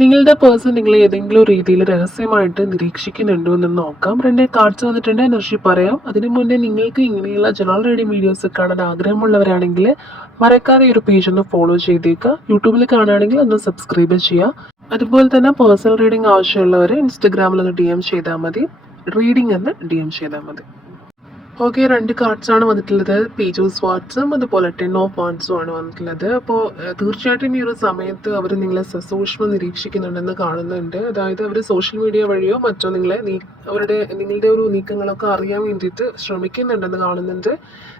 നിങ്ങളുടെ പേഴ്സൺ നിങ്ങളെ ഏതെങ്കിലും രീതിയിൽ രഹസ്യമായിട്ട് നിരീക്ഷിക്കുന്നുണ്ടോ എന്ന് നോക്കാം. 2 കാർഡ്സ് വന്നിട്ടുണ്ട്. എനർജി പറയാം. അതിനു മുന്നേ നിങ്ങൾക്ക് ഇങ്ങനെയുള്ള ജനറൽ റീഡിംഗ് വീഡിയോസ് കാണാൻ ആഗ്രഹമുള്ളവരാണെങ്കിൽ മറക്കാതെ ഈ ഒരു പേജ് ഒന്ന് ഫോളോ ചെയ്തേക്കുക. യൂട്യൂബിൽ കാണുകയാണെങ്കിൽ ഒന്ന് സബ്സ്ക്രൈബ് ചെയ്യുക. അതുപോലെ തന്നെ പേഴ്സണൽ റീഡിംഗ് ആവശ്യമുള്ളവർ ഇൻസ്റ്റഗ്രാമിൽ ഒന്ന് DM ചെയ്താൽ മതി. റീഡിംഗ് എന്ന് DM ചെയ്താൽ മതി. ഓക്കെ, 2 കാർഡ്സാണ് വന്നിട്ടുള്ളത്. പേജ് ഓഫ് സ്വാർട്സും അതുപോലെ 10 ഓഫ് വാൻഡ്സും ആണ് വന്നിട്ടുള്ളത്. അപ്പോൾ തീർച്ചയായിട്ടും ഈ ഒരു സമയത്ത് അവർ നിങ്ങളെ സസൂക്ഷ്മം നിരീക്ഷിക്കുന്നുണ്ടെന്ന് കാണുന്നുണ്ട്. അതായത് അവർ സോഷ്യൽ മീഡിയ വഴിയോ മറ്റോ നിങ്ങളുടെ ഒരു നീക്കങ്ങളൊക്കെ അറിയാൻ വേണ്ടിയിട്ട് ശ്രമിക്കുന്നുണ്ടെന്ന് കാണുന്നുണ്ട്.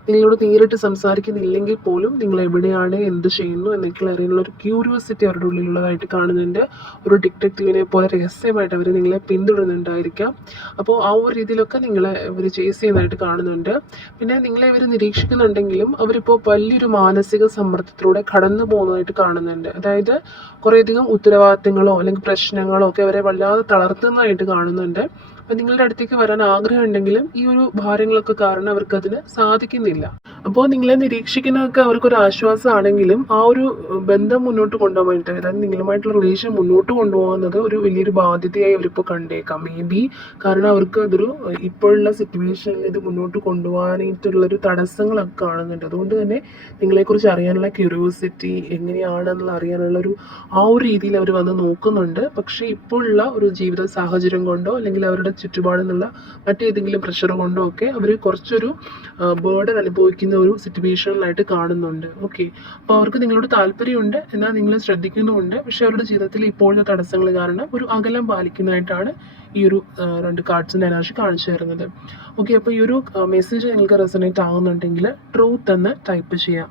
നിങ്ങളോട് നേരിട്ട് സംസാരിക്കുന്നില്ലെങ്കിൽ പോലും നിങ്ങൾ എവിടെയാണ്, എന്ത് ചെയ്യുന്നു എന്നൊക്കെ അറിയാനുള്ള ഒരു ക്യൂരിയോസിറ്റി അവരുടെ ഉള്ളിലുള്ളതായിട്ട് കാണുന്നുണ്ട്. ഒരു ഡിറ്റക്റ്റീവിനെ പോലെ രഹസ്യമായിട്ട് അവർ നിങ്ങളെ പിന്തുടരുന്നുണ്ടായിരിക്കാം. അപ്പോൾ ആ ഒരു രീതിയിലൊക്കെ നിങ്ങളെ ഇവർ ചേസ് ചെയ്യുന്നതായിട്ട് കാണുന്നുണ്ട്. പിന്നെ നിങ്ങളെ ഇവർ നിരീക്ഷിക്കുന്നുണ്ടെങ്കിലും അവരിപ്പോൾ വലിയൊരു മാനസിക സമ്മർദ്ദത്തിലൂടെ കടന്നു പോകുന്നതായിട്ട് കാണുന്നുണ്ട്. അതായത് കുറേയധികം ഉത്തരവാദിത്തങ്ങളോ അല്ലെങ്കിൽ പ്രശ്നങ്ങളോ ഒക്കെ അവരെ വല്ലാതെ തളർത്തുന്നതായിട്ട് കാണുന്നുണ്ട്. അപ്പം നിങ്ങളുടെ അടുത്തേക്ക് വരാൻ ആഗ്രഹം ഉണ്ടെങ്കിലും ഈ ഒരു ഭാരങ്ങളൊക്കെ കാരണം അവർക്കതിന് സാധിക്കുന്നില്ല. അപ്പോൾ നിങ്ങളെ നിരീക്ഷിക്കുന്നതൊക്കെ അവർക്കൊരു ആശ്വാസമാണെങ്കിലും ആ ഒരു ബന്ധം മുന്നോട്ട് കൊണ്ടുപോകാൻ വേണ്ടിയിട്ട്, അതായത് നിങ്ങളുമായിട്ടുള്ള റിലേഷൻ മുന്നോട്ട് കൊണ്ടുപോകുന്നത് ഒരു വലിയൊരു ബാധ്യതയായി അവരിപ്പോൾ കണ്ടേക്കാം. മേ ബി കാരണം അവർക്ക് അതൊരു ഇപ്പോഴുള്ള സിറ്റുവേഷനിൽ ഇത് മുന്നോട്ട് കൊണ്ടുപോകാനായിട്ടുള്ളൊരു തടസ്സങ്ങളൊക്കെ കാണുന്നുണ്ട്. അതുകൊണ്ട് തന്നെ നിങ്ങളെക്കുറിച്ച് അറിയാനുള്ള ക്യൂരിയോസിറ്റി എങ്ങനെയാണെന്നുള്ള അറിയാനുള്ള ആ ഒരു രീതിയിൽ അവർ വന്ന് നോക്കുന്നുണ്ട്. പക്ഷേ ഇപ്പോഴുള്ള ഒരു ജീവിത സാഹചര്യം കൊണ്ടോ അല്ലെങ്കിൽ അവരുടെ ചുറ്റുപാടിൽ നിന്നുള്ള മറ്റേതെങ്കിലും പ്രഷർ കൊണ്ടോ ഒക്കെ അവർ കുറച്ചൊരു ബേർഡൻ അനുഭവിക്കുന്ന ഒരു സിറ്റുവേഷനിലായിട്ട് കാണുന്നുണ്ട്. ഓക്കെ, അപ്പോൾ അവർക്ക് നിങ്ങളോട് താല്പര്യമുണ്ട്, എന്നാൽ നിങ്ങൾ ശ്രദ്ധിക്കുന്നുമുണ്ട്. പക്ഷേ അവരുടെ ജീവിതത്തിൽ ഇപ്പോഴത്തെ തടസ്സങ്ങൾ കാരണം ഒരു അകലം പാലിക്കുന്നതായിട്ടാണ് ഈ ഒരു 2 കാർഡ്സിൻ്റെ എനർജി കാണിച്ചു തരുന്നത്. ഓക്കെ, അപ്പോൾ ഈ ഒരു മെസ്സേജ് നിങ്ങൾക്ക് റെസൊനേറ്റ് ആകുന്നുണ്ടെങ്കിൽ ട്രൂത്ത് എന്ന് ടൈപ്പ് ചെയ്യാം.